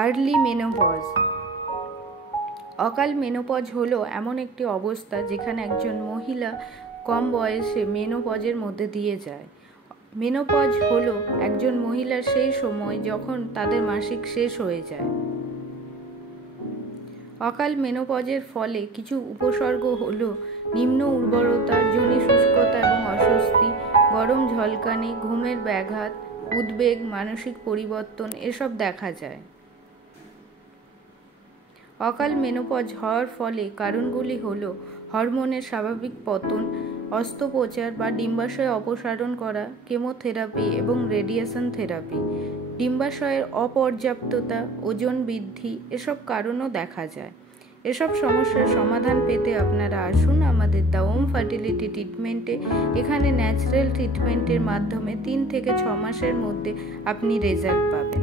Early menopause. অকাল menopause হলো এমন একটি অবস্থা যেখানে একজন মহিলা কম বয়সে মেনোপজের মধ্যে দিয়ে যায়। মেনোপজ হলো একজন মহিলার সেই সময় যখন তাদের মাসিক শেষ হয়ে যায়। অকাল মেনোপজের ফলে কিছু উপসর্গ হলো নিম্ন উর্বরতা, যোনি শুষ্কতা এবং অস্বস্তি, গরম ঝলকানি, ঘুমের ব্যাঘাত, উদ্বেগ, মানসিক পরিবর্তন এসব দেখা যায়। অকাল মেনোপজ হওয়ার ফলে কারণগুলি হলো হরমোনের স্বাভাবিক পতন, অস্ত্রোপচার বা ডিম্বাশয় অপসারণ করা, কেমোথেরাপি এবং রেডিয়েশন থেরাপি, ডিম্বাশয়ের অপর্যাপ্ততা, ওজন বৃদ্ধি এসব কারণও দেখা যায়। এসব সমস্যার সমাধান পেতে আপনারা আসুন আমাদের দ্য ওম ফার্টিলিটি ট্রিটমেন্টে। এখানে ন্যাচারাল ট্রিটমেন্টের মাধ্যমে 3 থেকে 6 মাসের মধ্যে আপনি রেজাল্ট পাবেন।